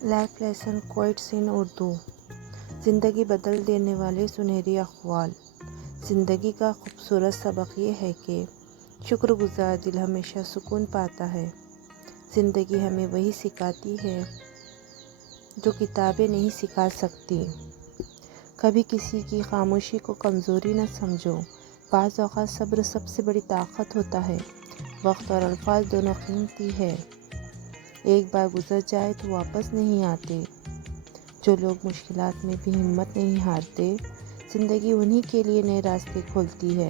Life lesson क्वाइट्स इन उर्दू। ज़िंदगी बदल देने वाले सुनहरी अक़वाल। ज़िंदगी का खूबसूरत सबक ये है कि शुक्रगुज़ार दिल हमेशा सुकून पाता है। ज़िंदगी हमें वही सिखाती है जो किताबें नहीं सिखा सकती। कभी किसी की खामोशी को कमज़ोरी न समझो। बाज़ औक़ात सब्र सबसे बड़ी ताकत होता है। वक्त और अल्फाज दोनों कीमती है। एक बार गुज़र जाए तो वापस नहीं आते। जो लोग मुश्किलात में भी हिम्मत नहीं हारते, ज़िंदगी उन्हीं के लिए नए रास्ते खोलती है।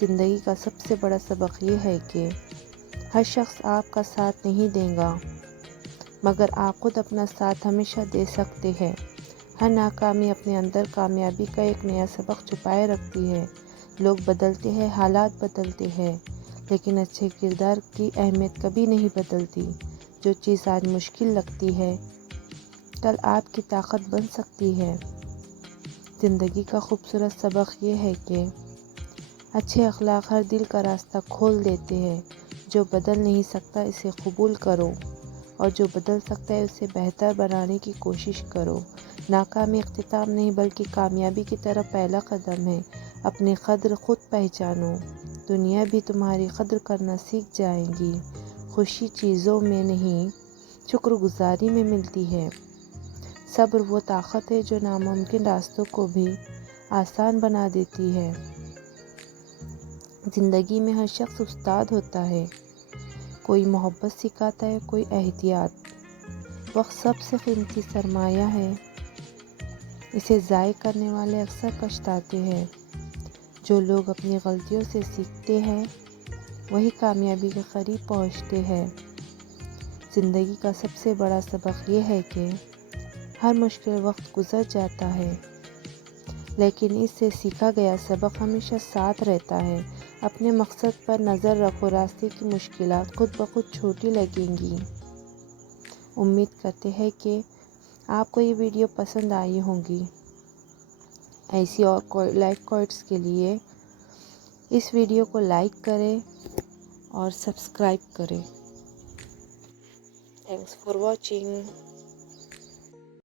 ज़िंदगी का सबसे बड़ा सबक ये है कि हर शख्स आपका साथ नहीं देगा, मगर आप खुद अपना साथ हमेशा दे सकते हैं। हर नाकामी अपने अंदर कामयाबी का एक नया सबक छुपाए रखती है। लोग बदलते हैं, हालात बदलते हैं, लेकिन अच्छे किरदार की अहमियत कभी नहीं बदलती। जो चीज़ आज मुश्किल लगती है, कल आपकी ताकत बन सकती है। ज़िंदगी का खूबसूरत सबक ये है कि अच्छे अखलाक हर दिल का रास्ता खोल देते हैं। जो बदल नहीं सकता इसे कबूल करो, और जो बदल सकता है उसे बेहतर बनाने की कोशिश करो। नाकामी इख्तिताम नहीं बल्कि कामयाबी की तरफ पहला कदम है। अपनी कद्र खुद पहचानो, दुनिया भी तुम्हारी कद्र करना सीख जाएगी। खुशी चीज़ों में नहीं, शुक्रगुज़ारी में मिलती है। सब्र वो ताकत है जो नामुमकिन रास्तों को भी आसान बना देती है। ज़िंदगी में हर शख्स उस्ताद होता है। कोई मोहब्बत सिखाता है, कोई एहतियात। वक्त सबसे कीमती सरमाया है। इसे ज़ाय करने वाले अक्सर पछताते हैं। जो लोग अपनी गलतियों से सीखते हैं, वही कामयाबी के करीब पहुंचते हैं। ज़िंदगी का सबसे बड़ा सबक ये है कि हर मुश्किल वक्त गुज़र जाता है, लेकिन इससे सीखा गया सबक हमेशा साथ रहता है। अपने मकसद पर नज़र रखो, रास्ते की मुश्किलात खुद ब खुद छोटी लगेंगी। उम्मीद करते हैं कि आपको ये वीडियो पसंद आई होगी। ऐसी और लाइफ क्वाइट्स के लिए इस वीडियो को लाइक करें और सब्सक्राइब करें। Thanks for watching.